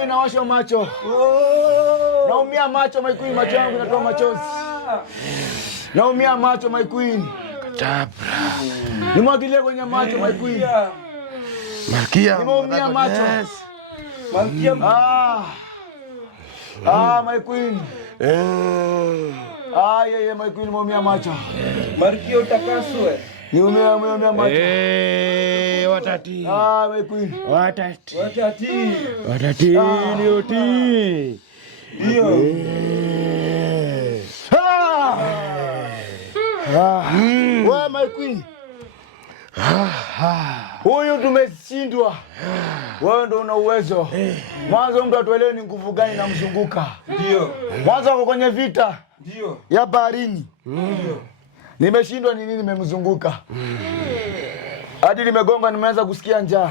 Queen nawasha macho. Naumia macho my Queen, macho yangu yanatoa machozi. Naumia macho my Queen. Kadabra. Nimwagilie kwenye macho my Queen. Malkia. Nimeumia macho. Malkia. My Queen. Yeah, my Queen, nimeumia macho. Malkia utakaswe. Nimeumia macho. Watati. My Queen. Watati. Ni oti. Ndio. Wewe my Queen. Huyu tumeshindwa. Wewe ndio una uwezo. Mwanzo mtu atuelewe ni nguvu gani inamzunguka. Ndio. Mwanzo ako kwenye vita. Ndio. Ya baharini. Ndio. Nimeshindwa ni nini nimemzunguka. Hadi nimegonga nimeanza kusikia njaa.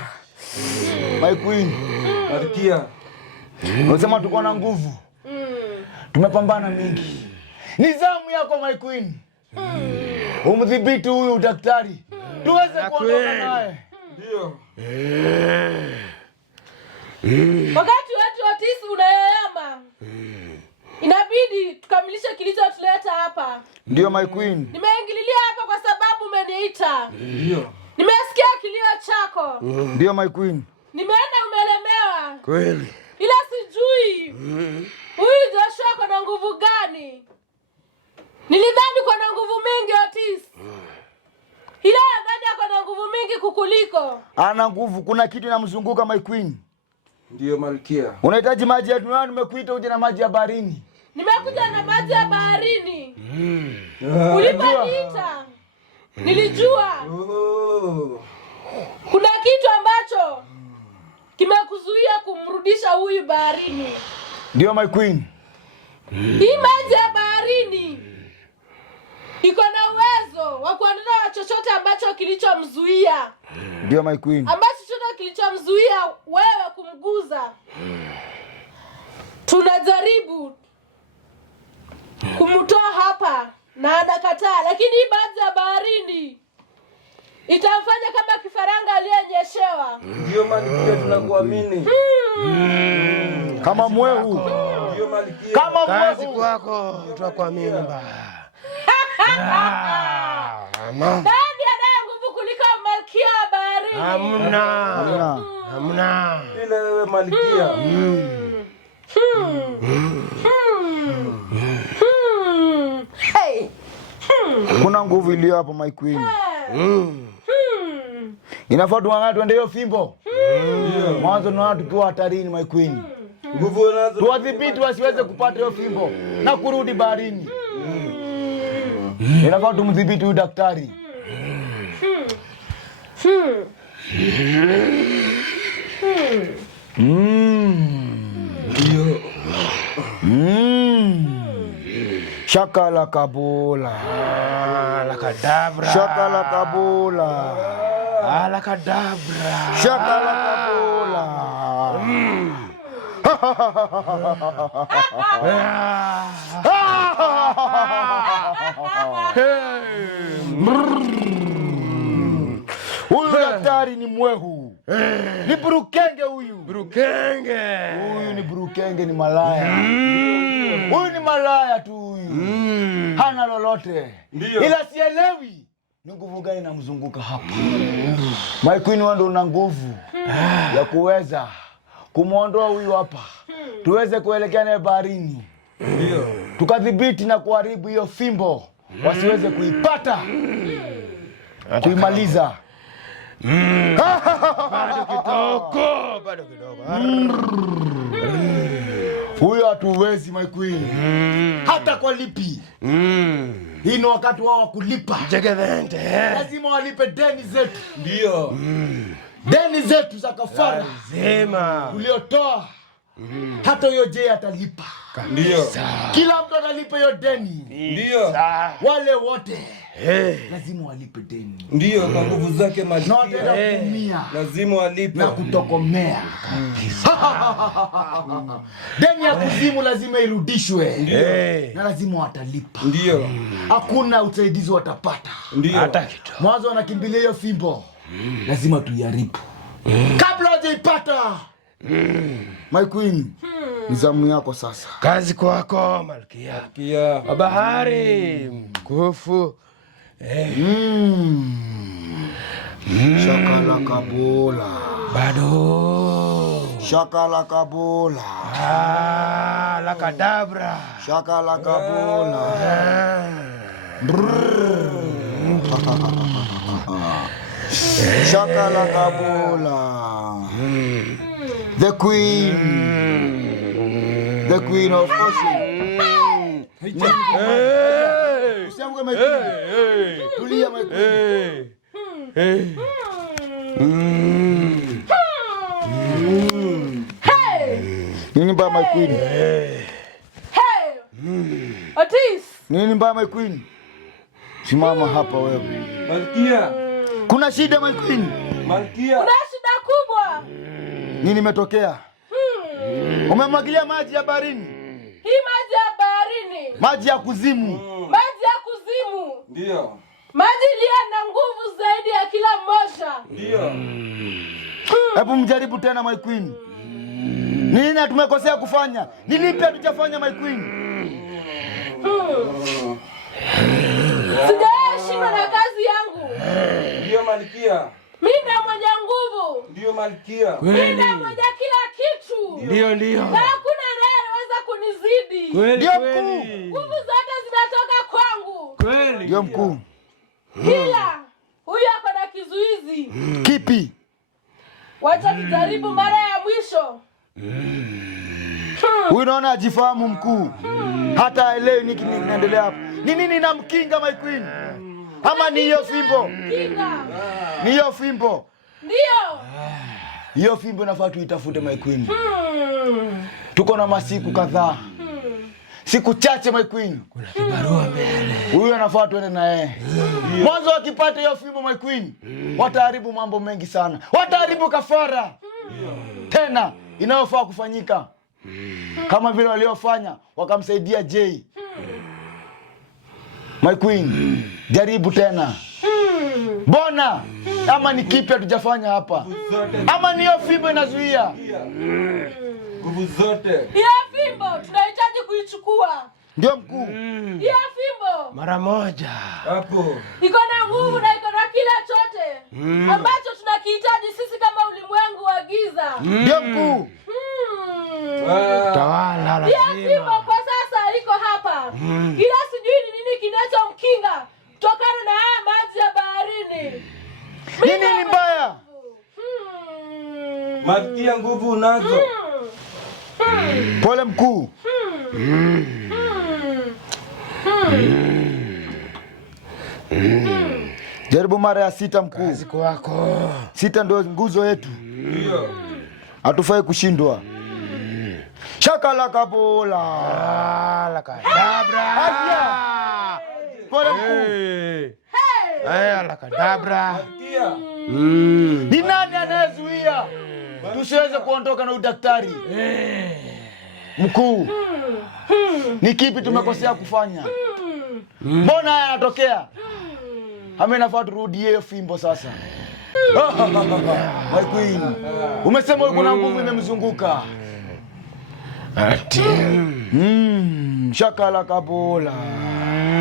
My Queen. Malkia. Unasema tuko na nguvu. Tumepambana mingi. Nizamu yako my Queen. Umdhibiti huyu daktari. Tuweze kuondoka naye. Ndio. Wakati watu watisi unayoyama. Inabidi tukamilishe kilichotuleta hapa. Ndio my Queen. Nimeingililia hapa kwa sababu umeniita. Ndio. Nimesikia kilio chako. Ndio my Queen. Nimeenda umelemewa. Kweli. Ila sijui. Huyu Joshua ako na nguvu gani? Nilidhani kwa na nguvu mingi Otis. Ila nadhani ako na nguvu mingi kukuliko. Ana nguvu, kuna kitu inamzunguka my Queen. Ndio Malkia. Unahitaji maji ya dunia, nimekuita uje na maji ya baharini. Nimekuja na maji ya baharini. Uliponiita nilijua kuna kitu ambacho kimekuzuia kumrudisha huyu baharini. Ndio my Queen. Hii maji ya baharini iko na uwezo wa kuondoa chochote ambacho kilichomzuia. Ndio my Queen. Ambacho chochote kilichomzuia wewe kumguza. Tunajaribu kumtoa hapa na anakataa, lakini hii maji ya baharini itamfanya kama kifaranga aliyenyeshewa. Ndio Malkia, tunakuamini. Kama mwehu. Ndio Malkia. Kama Kazi mwehu. kwako tutakuamini ba. Nani anaye nguvu kuliko Malkia wa baharini? Hamna. Ile wewe Malkia. Hey. Kuna nguvu iliyo hapo my Queen. Inafaa tuangane tuende hiyo fimbo. Mwanzo na watu tukiwa hatarini my Queen. Nguvu unazo. Tuwadhibiti wasiweze kupata hiyo fimbo na kurudi baharini. Inafaa tumdhibiti huyu daktari. Ndio. Shakala kabula. Alakadabra. Shakala kabula. Alakadabra. Shakala kabula. Huyu daktari ni mwehu. Ni burukenge huyu. Burukenge. Huyu ni burukenge, ni malaya. Huyu ni malaya tu huyu. Hana lolote. Ndio. Ila sielewi ni nguvu gani inamzunguka hapa. My Queen, wewe ndio una nguvu ya kuweza kumuondoa huyu hapa. Tuweze kuelekea naye baharini. Ndio. Tukadhibiti na kuharibu hiyo fimbo. Wasiweze kuipata. Kuimaliza. Bado kidogo. Huyo hatuwezi my Queen. Hata kwa lipi. Hii ni wakati wao wa kulipa. Jegevente. Lazima walipe deni zetu. Ndio. Deni zetu za kafara. Lazima. Tuliotoa. Hata huyo je atalipa. Ndio. Kila mtu atalipa hiyo deni. Ndio. Wale wote. Lazima walipe deni. Ndio, kwa nguvu zake Na wataenda Malkia. kuumia. Lazima walipe. Na kutokomea. Deni ya kuzimu lazima irudishwe. Na lazima watalipa. Ndio. Hakuna usaidizi watapata. Ndio. Hata kitu. Mwanzo wanakimbilia hiyo fimbo. Lazima tuiharibu. Kabla hawajaipata. My Queen, ni zamu yako sasa. Kazi kwako Malkia. Malkia wa bahari mkufu. Shakalaka bola. Bado. Shakalaka bola. Lakadabra. Shakalaka bola. Shakalaka bola. The Queen. The Queen of Ocean. Usiamke My Queen. Tulia My Queen. Nini mbaya My Queen? Otis. Nini mbaya My Queen? Simama hapa wewe. Malkia. Kuna shida My Queen? Malkia. Kuna shida kubwa. Nini imetokea? Umemwagilia maji ya baharini? Hii maji ya baharini. Maji ya kuzimu. Maji ya kuzimu. Ndio. Maji iliyo na nguvu zaidi ya kila mmoja. Ndio. Hebu mjaribu tena My Queen. Nini tumekosea kufanya? Ni lipi hatujafanya My Queen? Sijashindwa na kazi yangu. Ndio Malkia. Mimi na mwenye nguvu. Ndio Malkia. Mimi na mwenye kila kitu. Ndio. Na hakuna anayeweza kunizidi. Ndio mkuu. Nguvu zote zinatoka kwangu. Kweli. Ndio mkuu. Ila huyu ako na kizuizi. Kipi? Wacha tujaribu mara ya mwisho. Huyu naona ajifahamu mkuu. Hata haelewi nini kinaendelea hapa. Ni nini namkinga My Queen? Ama ni hiyo fimbo? Kinga. Ni hiyo fimbo. Ndio. Hiyo fimbo nafaa tuitafute My Queen. Tuko na masiku kadhaa. Siku chache My Queen. Kuna kibarua mbele. Huyu anafaa tuende na yeye. Mwanzo wakipata hiyo fimbo My Queen, wataharibu mambo mengi sana. Wataharibu kafara. Tena inayofaa kufanyika. Kama vile waliofanya wakamsaidia Jay. My Queen, jaribu tena. Bona, ama ni kipi hatujafanya hapa? Ama ni hiyo fimbo inazuia? Nguvu zote. Hiyo fimbo tunahitaji kuichukua. Ndio mkuu. Hiyo fimbo Mara moja. Hapo. iko na nguvu na iko na kila chote ambacho tunakihitaji sisi kama ulimwengu wa giza. Ndio mkuu. Tawala Hiyo lazima. fimbo kwa sasa iko hapa. Ila sijui ni nini kinachomkinga kutokana na haya maji ya baharini. Nini ni mbaya? Malkia, nguvu unazo. Pole mkuu. Jaribu mara ya 6 mkuu. Kazi kwako. 6 ndio nguzo yetu. Ndio. Hatufai kushindwa. Shakalaka bola. Lakadabra. Pole mkuu. Lakadabra. Malkia. Ni nani anayezuia tusiweze kuondoka na udaktari? Mkuu. Ni kipi tumekosea kufanya? Mbona haya yanatokea? Hame nafaa turudie hiyo fimbo sasa. My Queen. Umesema uko na nguvu imemzunguka. Ati. Shakalaka bola.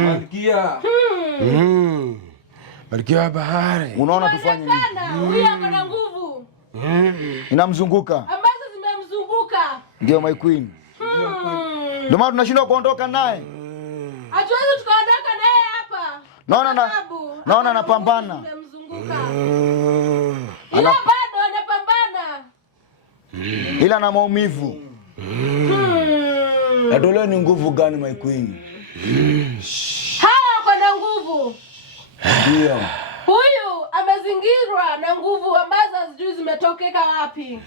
Malkia. Malkia wa bahari. Unaona tufanye nini? Huyu ako na nguvu Inamzunguka. ambazo zimemzunguka. Ndio My Queen. Ndio maana tunashindwa kuondoka naye. Hatuwezi tukaondoka naye hapa. Naona anapambana. Zimemzunguka. Ila bado anapambana. Ila na maumivu. Atoleo ni nguvu gani My Queen? Haya ako na nguvu. Ndio. Huyu amezingirwa na nguvu ambazo sijui zimetokeka wapi.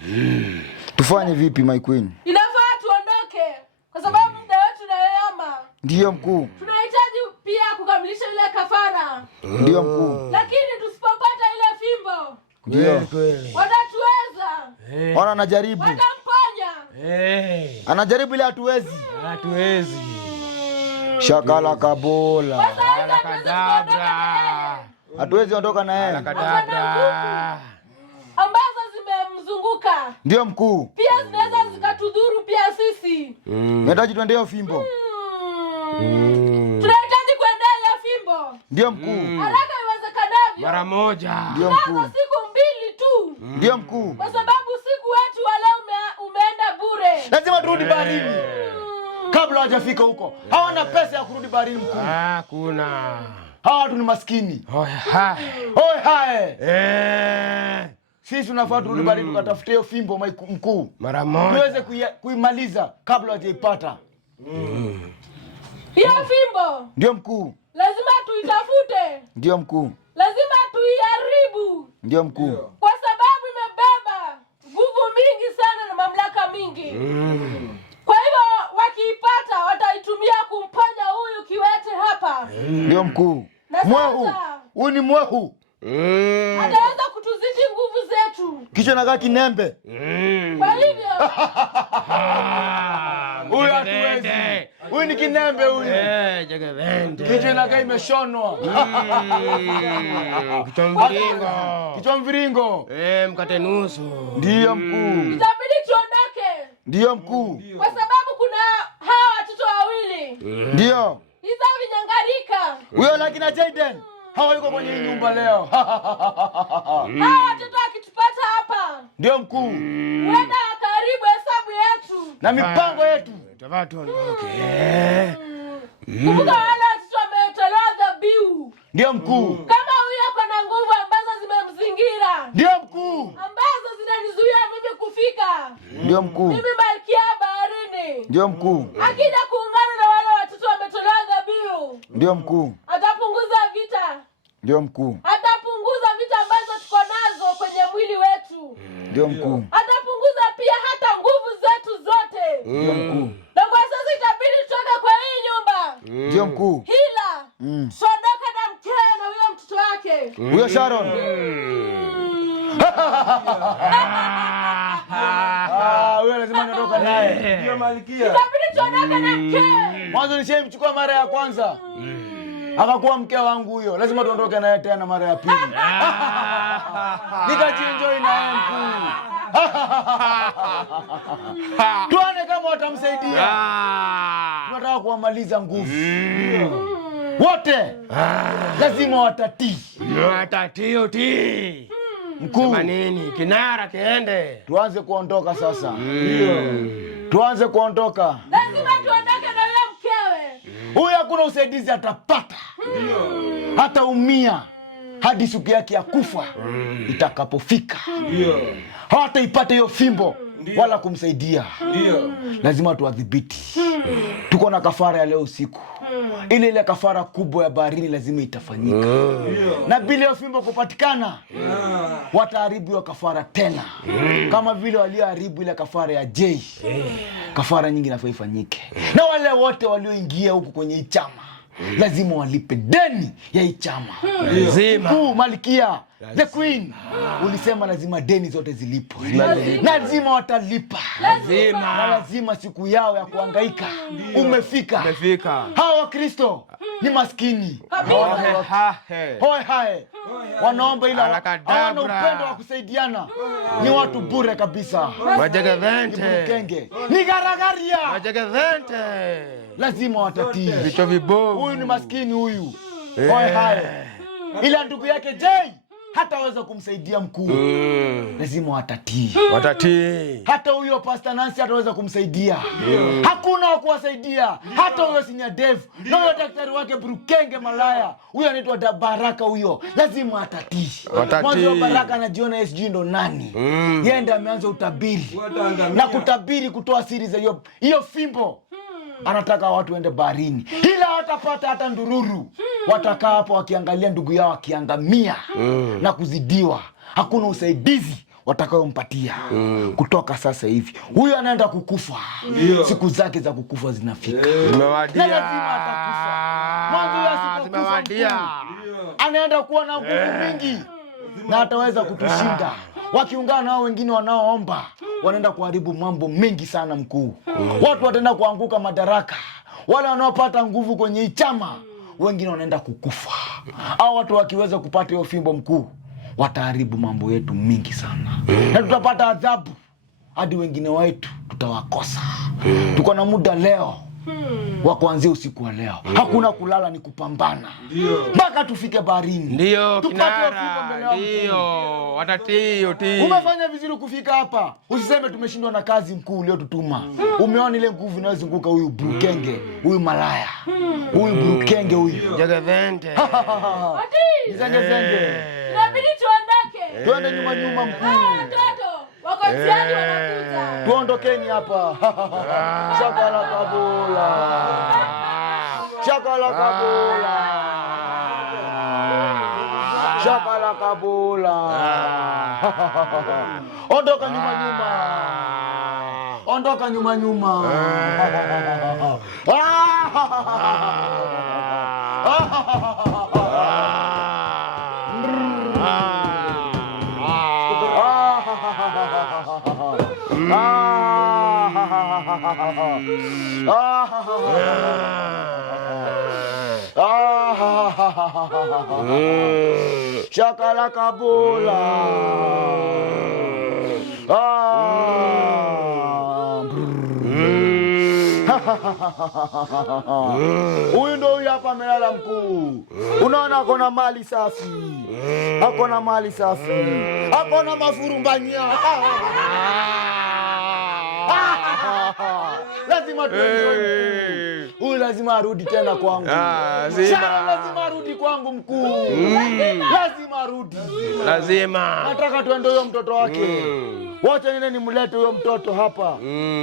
Tufanye vipi My Queen? Inafaa tuondoke kwa sababu muda wetu unayoyoma. Ndio mkuu. Tunahitaji pia kukamilisha ile kafara. Ndio mkuu. Lakini tusipopata ile fimbo, Ndio. Kweli. watatuweza. Ona anajaribu. Watamponya. Anajaribu ile hatuwezi. Hatuwezi. Shakalaka bola. Sasa hivi hatuwezi tukaondoka na yeye. Hatuwezi ondoka na yeye. Lakadabra. ambazo zimemzunguka. kuharibika. Ndio mkuu. Pia zinaweza zikatudhuru pia sisi. Nahitaji tuende hiyo fimbo. Tunahitaji kuendea hiyo fimbo. Ndio mkuu. Haraka iwezekanavyo. Mara moja. Ndio mkuu. Siku 2 tu. Ndio mkuu. Kwa sababu siku wetu wa leo umeenda bure. Lazima turudi baharini. Kabla hawajafika huko. Hawana pesa ya kurudi baharini mkuu. Kuna. Hawa watu ni maskini. Hoi hai. Sisi tunafaa turudi baharini tukatafute hiyo fimbo mkuu. Mara moja. Tuweze kuimaliza kabla hawajaipata. Hiyo fimbo. Ndio mkuu. Lazima tuitafute. Ndio mkuu. Lazima tuiharibu. Ndio mkuu. Kwa sababu imebeba nguvu mingi sana na mamlaka mingi. Kwa hivyo wakiipata wataitumia kumponya huyu kiwete hapa. Ndio mkuu. Mwehu. Huyu ni mwehu. Ataweza kutuzidi nguvu zetu. Kichwa nakaa kinembe. Kwa hivyo huyu hatuwezi. Huyu ni kinembe huyu. Kichwa inakaa imeshonwa. Kichwa mviringo. Mkate nusu. Ndio mkuu. itabidi tuondoke. Ndio mkuu. Kwa sababu kuna hawa watoto wawili. Ndio. Hizo vinyangarika. Huyo lakini Jaden hawa yuko kwenye nyumba leo. Hawa watoto wakitupata hapa. Ndio mkuu. Wenda karibu hesabu yetu. Na mipango yetu. Kumbuka wale watoto wametolewa dhabihu. Ndio mkuu. Kama huyu ako na nguvu ambazo zimemzingira. Ndio mkuu. Ambazo zinanizuia mimi kufika. Ndio mkuu. Mimi malkia baharini. Ndio mkuu. Akija kuungana na wale watoto wametolewa dhabihu. Ndio mkuu. Atapunguza vita. Ndio mkuu. Atapunguza vita ambazo tuko nazo kwenye mwili wetu. Ndio mkuu. Atapunguza pia hata nguvu zetu zote. Ndio mkuu. Na kwa sasa itabidi tutoke kwa hii nyumba. Ndio mkuu. Hila. Tuondoke na mkewe na huyo mtoto wake. Huyo Sharon. Huyo lazima niondoka naye. Ndio malkia. Itabidi tuondoke na mkewe. Mwanzo nishaimchukua mara ya kwanza. Akakuwa mke wangu huyo. Lazima tuondoke naye tena mara ya pili. Nikajienjoy naye mkuu. Tuone kama watamsaidia. Tunataka kuwamaliza nguvu. Wote lazima watatii. Mkuu. Nini? Kinara kiende. Tuanze kuondoka sasa. Tuanze kuondoka. Lazima tuondoke na huyo mkewe. Huyu hakuna usaidizi atapata. Hata umia hadi siku yake ya kufa itakapofika. Hata ipate hiyo fimbo wala kumsaidia. Lazima tuwadhibiti. Tuko na kafara ya leo usiku. Ile kafara kubwa ya baharini lazima itafanyika. Na bila hiyo fimbo kupatikana, wataharibu hiyo kafara tena. Kama vile walioharibu ile kafara ya Jay. Kafara nyingi inafaa ifanyike. Na wale wote walioingia huku kwenye hii chama lazima walipe deni ya hii chama. Lazima. Malkia, the queen, ulisema lazima deni zote zilipwe. Lazima watalipa. Na lazima siku yao ya kuhangaika umefika. Hawa Wakristo ni maskini. Hoi hai. Wanaomba ila hawana upendo wa kusaidiana. Ni watu bure kabisa. Kenge. Ni garagaria. Lazima watatii. Huyu ni maskini huyu. Hoi hai. Ila ndugu yake Jay hataweza kumsaidia mkuu. Lazima watatii. Hata huyo Pastor Nancy hataweza kumsaidia. Hakuna wa kuwasaidia. Hata huyo Senior Dave na huyo daktari wake Brukenge malaya. Huyo anaitwa Baraka huyo. Lazima atatii. Mwanzo Baraka anajiona SG ndo nani. Yeye ndiye ameanza utabiri. Na kutabiri kutoa siri za hiyo fimbo. Anataka watu waende baharini. Ila watapata hata ndururu. Watakaa hapo wakiangalia ndugu yao akiangamia na kuzidiwa. Hakuna usaidizi watakayompatia. Kutoka sasa hivi huyu anaenda kukufa. Siku zake za kukufa zinafika. Na lazima atakufa. Mwanzo anaenda kuwa na nguvu mingi na ataweza kutushinda. Wakiungana nao wengine wanaoomba wanaenda kuharibu mambo mengi sana mkuu. Watu wataenda kuanguka madaraka. Wale wanaopata nguvu kwenye hii chama wengine wanaenda kukufa. Hao watu wakiweza kupata hiyo fimbo mkuu wataharibu mambo yetu mingi sana. Na tutapata adhabu. hadi wengine wetu tutawakosa. Tuko na muda leo wa kuanzia usiku wa leo. Hakuna kulala, ni kupambana. Ndio. Mpaka tufike baharini. Ndio Tupate kinara. wafimbo mbele ya Ndio. Watatio ti. Umefanya vizuri kufika hapa. Usiseme tumeshindwa na kazi mkuu uliotutuma. Umeona ile nguvu inayozunguka huyu Burukenge, huyu malaya. Huyu Burukenge huyu. Jagavente. Zenge zenge. Inabidi tuondoke. Tuende nyuma nyuma mkuu. Watoto wako njiani wanakuja. Tuondokeni hapa. Shakala kabula. Shakala kabula. Shakala kabula. Ondoka nyuma nyuma. Ondoka nyuma nyuma. Shakala kabula. Huyu ndo huyu hapa amelala mkuu. Unaona akona mali safi. Akona mali safi. Akona mafurumbanya. Lazima tuenjoy. Huyu lazima arudi tena kwangu. Lazima arudi kwangu mkuu. Lazima arudi. Lazima. Nataka tuende huyo mtoto wake. Wacha nene nimlete huyo mtoto hapa.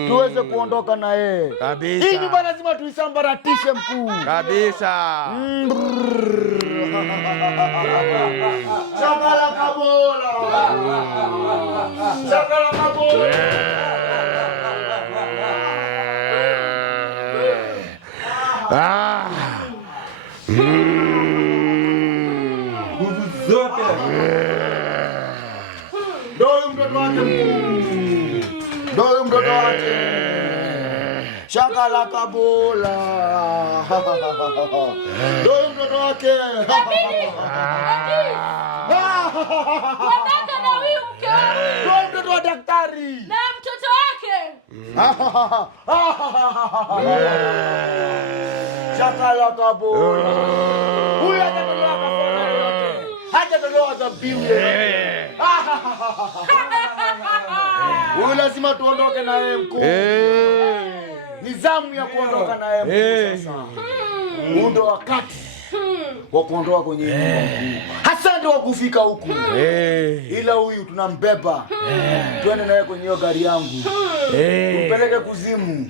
Tuweze kuondoka na yeye. Kabisa. Hii nyumba lazima tuisambaratishe mkuu. Kabisa. Shakala kabola. Shakala kabola. Nguvu zote. Ndio mtoto wake mkuu. Ndio mtoto wake. Shakala kabola. Ndio mtoto wake. Wataka na huyu mke wangu. Ndio mtoto wa daktari. Na mtoto wake. Shakala kabola. Huyu atatolewa kafara yote. Hatatolewa dhabihu yote. Huyu lazima tuondoke na yeye mkuu. Ni zamu ya kuondoka na yeye mkuu sasa. Huu ndo wakati wa kuondoka kwenye nyumba mkuu. Asante wa kufika huku. Ila huyu tunambeba. Tuende naye kwenye hiyo gari yangu. Tumpeleke kuzimu.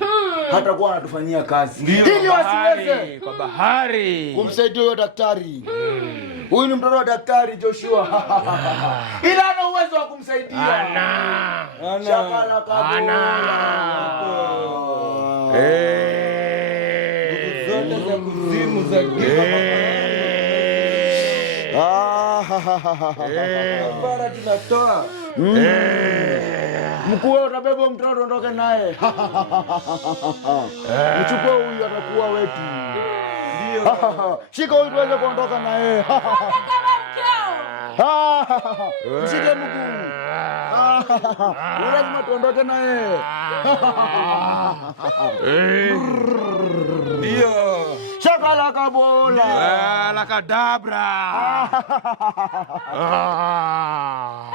Hata kuwa anatufanyia kazi. Ili wasiweze Kwa bahari. kumsaidia huyo daktari. Huyu ni mtoto wa daktari Joshua. Ila ana uwezo wa kumsaidia. Shakala kabula. Zote za kuzimu za giza. Kafara tunatoa. Mkuu wewe utabeba mtoto ondoke naye. Mchukue huyu atakuwa wetu. Ndio. Shika huyu tuweze kuondoka naye. Kama mkeo. Mshike mkuu. Lazima tuondoke naye. Ndio. Shakala kabola. La kadabra. Ah.